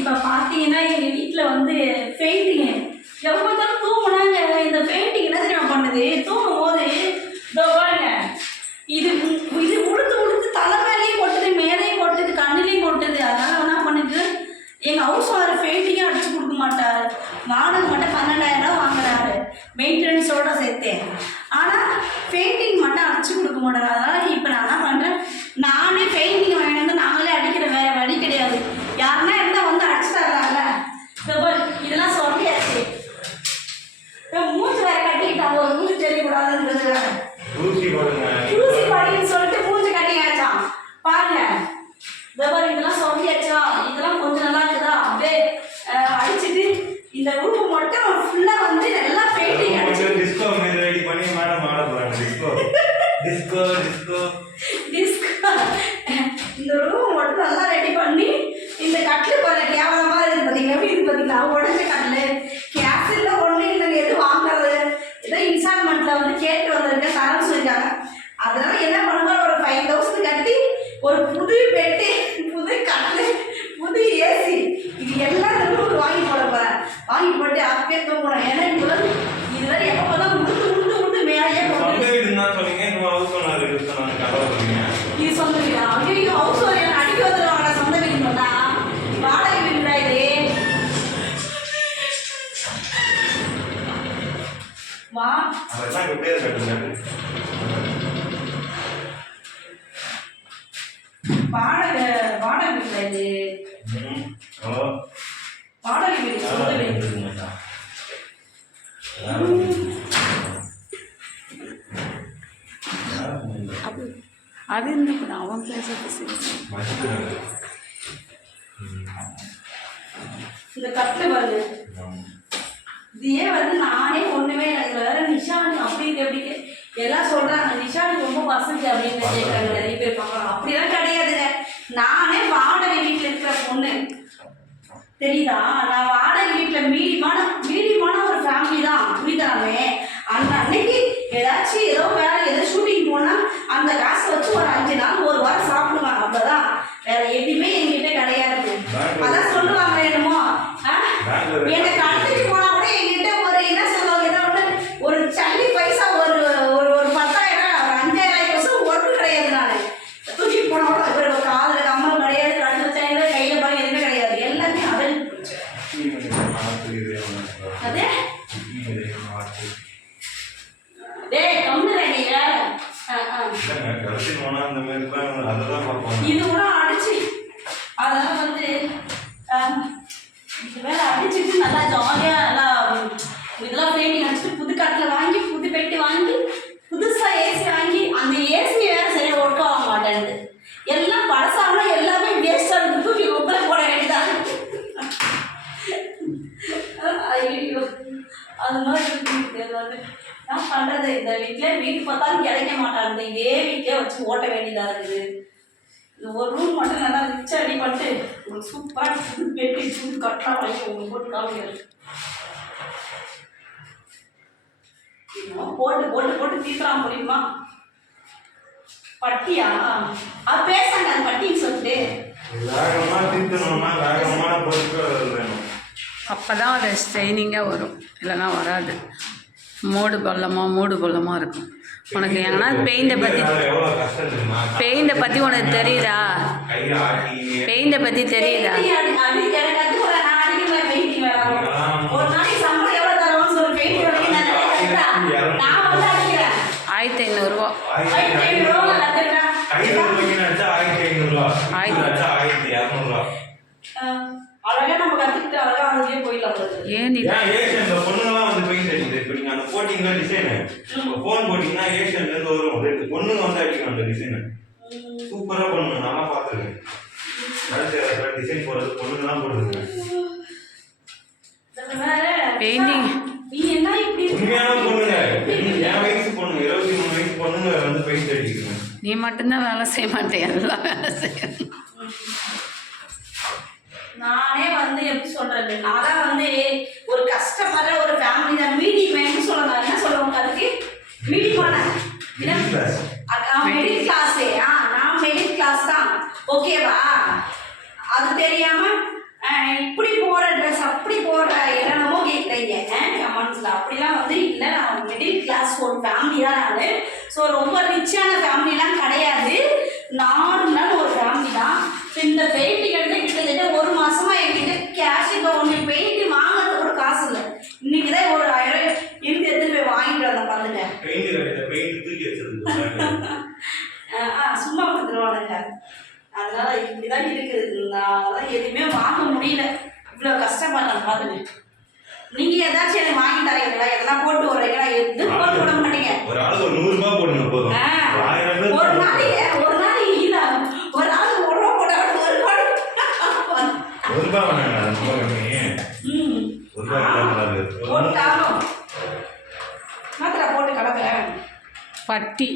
இப்போ பார்த்தீங்கன்னா எங்கள் வீட்டில் வந்து பெயிண்டிங்கு எவ்வளோ தான் தூங்குனாங்க. இந்த பெயிண்டிங் என்ன தெரியுமா பண்ணுது? தூங்கும் போது இதோ பாருங்க. இது உ- இது உடுத்து உடுத்து தலை மேலேயும் கொட்டுது மேலேயும் கொட்டுது கண்ணுலேயும் கொட்டுது. அதனால என்ன பண்ணுது? எங்கள் ஹவுஸ் ஓனர் பெயிண்டிங்கே அடிச்சு கொடுக்க மாட்டார். வாடகை மட்டும் பன்னெண்டாயிரம் ரூபாய் வாங்குறாரு. மெயின்டெனன்ஸோட சேர்த்தேன். ஆனால் பெயிண்டிங் மட்டும் அடிச்சு கொடுக்க மாட்டார் அதனால் இப்போ நான் என்ன பண்ணுறேன் நானே பெயிண்டிங் வாங்கிட்டு வந்து நாங்களே அடிக்கிற வேற வழி கிடையாது யாருன்னா இருந்தால் வந்து அடிச்சு தர்றாங்கல்ல இதோ பாரு, இதெல்லாம் சொல்லியாச்சு இப்போ மூச்சு வேற கட்டிக்கிட்டாங்க ஒரு மூச்சு தெரியக்கூடாதுன்றதுக்காக ஊசி போடுங்க தூசி படின்னு சொல்லிட்டு மூஞ்சி கட்டியாச்சாம் பாருங்க இந்த பாரு இதெல்லாம் சொல்லியாச்சா இதெல்லாம் கொஞ்சம் நல்லா இருக்குதா அப்படியே அஹ், அடிச்சிட்டு இந்த ரூம் மட்டும் ஃபுல்லா வந்து நல்லா பெயிண்டிங் அடிச்சு டிஸ்கோ மாரி ரெடி பண்ணி மேடம் ஆட போறாங்க டிஸ்கோ டிஸ்கோ டிஸ்கோ டிஸ்கோ இந்த ரூம் மட்டும் நல்லா ரெடி பண்ணி இந்த கட்டில் பாரு கேவலமா இருக்கு பார்த்தீங்களா இது பார்த்தீங்களா உடஞ்ச கட்டில். கேஸ் இல்லை ஒன்றும் இல்லை எது வாங்குறது? ஏதோ இன்ஸ்டால்மெண்ட்ல வந்து கேட்டு வந்திருக்கேன் தரேன்னு சொல்லிட்டாங்க அதனால என்ன பண்ணுவோம் ஒரு ஃபைவ் தௌசண்ட் கட்டி ஒரு புது பெட்டு புது கட்டில் புது ஏசி இது எல்லாத்துக்கும் ரூம் வாங்கி போட போகிறேன் வாங்கி போட்டு அப்பயே தூங்கணும் ஏன்னா இப்போ வா அதெல்லாம் இப்ப பேர் கட்டுங்க. வாடகை வாடகை வீடுடா இது. வாடகை வீடு வீடு அது என்ன அவன் பேசுறது சரி. இந்த கட்டில் பாருங்க இதே வந்து நானே ஒண்ணுமே இல்லை. வேற நிஷானி அப்படின்னு இருக்கு, எல்லாம் சொல்றாங்க நிஷானி ரொம்ப வசதி அப்படின்னு கேட்கறாங்க நிறைய பேர் பார்க்கலாம் அப்படிலாம் கிடையாதுங்க நானே வாடகை வீட்டில் இருக்கிற பொண்ணு. தெரியுதா? நான் வாடகை வீட்டில் மீடியமான மீடியமான ஒரு ஃபேமிலி தான். புரியுதாமே? அந்த அன்னைக்கு ஏதாச்சும் ஏதோ வேற ஏதோ ஷூட்டிங் போனால் அந்த காசை வச்சு ஒரு அஞ்சு நாள் ஒரு வாரம் இது கூட அடிச்சு. அதெல்லாம் வந்து இது வேற அடிச்சுட்டு நல்லா ஜாலியா நல்லா இதெல்லாம் பெயிண்டிங் அடிச்சுட்டு புது கட்டில் வாங்கி புது பெட்டி வாங்கி புதுசா ஏசி வாங்கி அந்த ஏசி வேற சரியா ஒர்க் ஆக மாட்டேங்குது. எல்லாம் பழசானா எல்லாமே வேஸ்டா இருக்கு. தூக்கி குப்பரை போட வேண்டியதான் ஐயோ. அது மாதிரி இருக்கு. எல்லாமே. என்ன பண்றது இந்த வீட்லயே வீட்டு பார்த்தாலும் கிடைக்க மாட்டாங்க. இதே வீட்லயே வச்சு ஓட்ட வேண்டியதா இருக்குது. இந்த ஒரு ரூம் மட்டும் நல்லா ரிச் அடி பண்ணிட்டு ஒரு சூப்பராக புது பெட்டி புது கட்டா வாங்கி உங்களுக்கு போட்டு காமிக்கிறது போட்டு போட்டு போட்டு தீர்க்கலாம் முடியுமா பட்டியா? அது பேசாங்க அந்த பட்டின்னு சொல்லிட்டு. வேகமா தீர்த்தணும்னா வேகமான பொருட்கள் வேணும். அப்போ தான் அது ஸ்ட்ரைனிங்காக வரும். இல்லைன்னா வராது. மூடு பள்ளமாக மூடு பள்ளமாக இருக்கும். உனக்கு எங்கன்னா பெயிண்டை பற்றி பெயிண்டை பற்றி உனக்கு தெரியுதா? பெயிண்டை பற்றி தெரியுதா? ஆயிரத்தி ஐநூறுரூவா ஆயிரத்தி. ஏன் நீ ஏன் ஏஷியன் இந்த பொண்ணுங்கலாம் வந்து பெயிண்ட் அடிக்குது இப்போ போட்டிங்கன்னா டிசைனு ஃபோன் போட்டிங்கன்னா ஏஷியன்லேருந்து வரும். ரெண்டு பொண்ணுங்க வந்து அடிக்கணும் அந்த டிசைனு உம் சூப்பராக பண்ணுங்க நல்லா பார்த்துருக்கேன். அடுத்த டிசைன் போடுறது போடுறது. நீ என்ன இப்படி இருக்க? உண்மையான பொண்ணுங்க. என் வயசு பொண்ணுங்க இருபத்தி மூணு வயசு பொண்ணுங்க வந்து பெயிண்ட் அடிக்குதுங்க நீ மட்டும்தான் வேலை செய்ய மாட்டேன். எல்லாம் வேலை செய்ய நானே வந்து எப்படி சொல்றது? நான் வந்து மிடில் கிளாஸே ஆ நான் மிடில் கிளாஸ் தான். ஓகேவா அது தெரியாம இப்படி போற ட்ரெஸ் அப்படி போற என்னென்னமோ கேட்குறீங்க என் அப்படிலாம் வந்து இல்லை. நான் மிடில் கிளாஸ் ஒரு ஃபேமிலி தான் நான். ஸோ ரொம்ப ரிச்சான ஃபேமிலிலாம் கிடையாது. நார்மலான ஒரு ஃபேமிலி தான். இந்த பெயிண்டிங் எடுத்து ஒரு மாசமாக என்கிட்ட கேஷ் இப்போ ஒன்று பெயிண்டிங் வாங்கிறதுக்கு ஒரு காசு இல்லை. இன்னைக்கு தான் ஒரு ஆயிரம் பாருங்க நீங்க ஏதாச்சும் எனக்கு வாங்கி தரீங்களா? எதனா போட்டு வர்றீங்களா? எதுவும் போட்டு விட மாட்டீங்க. ஒரு ஆளுக்கு ஒரு நூறு ரூபாய் போடுங்க போதும். ஒரு ஒரு நாளைக்கு ஒரு நாளைக்கு இல்ல. ஒரு நாளைக்கு ஒரு ரூபா போட்டா ஒரு கோடி ஒரு ரூபாய் வேணாங்க ரொம்ப கம்மி. ம். ஒரு ரூபாய் வேணாங்க போட்டாலும் மாத்திரை போட்டு கிடக்குறேன் பட்டி.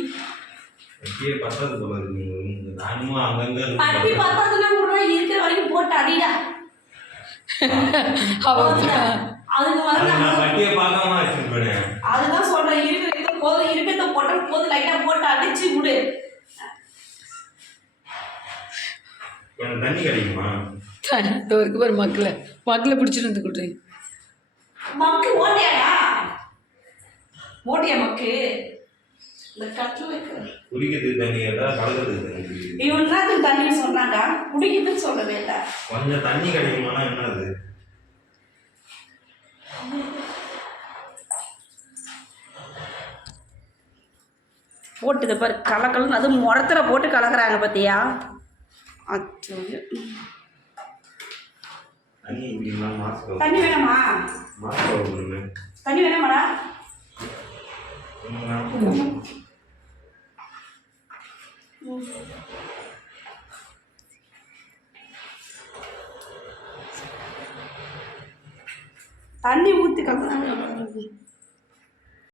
கீழே பத்தாது போல இருக்கு. நீங்க நானும் அங்கங்க பட்டி பத்தாதுன்னா கூட இருக்கிற வரைக்கும் போட்டு அடிடா அவங்க அதுக்கு அது வந்து நான் பட்டியை பார்க்காம வச்சிருப்பேன் அதுதான் சொல்றேன். இருக்கிற போதும் இருக்கிறத போட்ட போது லைட்டா போட்டு அடிச்சு விடு. தண்ணி கிடைக்குமா? இருக்கு பாரு மக்களை மக்களை பிடிச்சிட்டு வந்து கொடுறீங்க மக்கு ஓட்டியாடா? ஓட்டியா மக்கு? இந்த கட்டில் இருக்கு குடிக்கிறதுக்கு தண்ணி கேட்டா கலக்கிறதுக்கு தண்ணி. குடிக்குது. இவன் தான் தண்ணி சொன்னாடா குடிக்குதுன்னு சொல்லவே இல்லை. கொஞ்சம் தண்ணி கிடைக்குமானா போட்டுது பாரு கலக்கலன்னு அது முறத்துல போட்டு கலக்குறாங்க பார்த்தியா அச்சோ. தண்ணி வேணுமா? தண்ணி வேணுமாடா? தண்ணி ஊற்றி கலந்து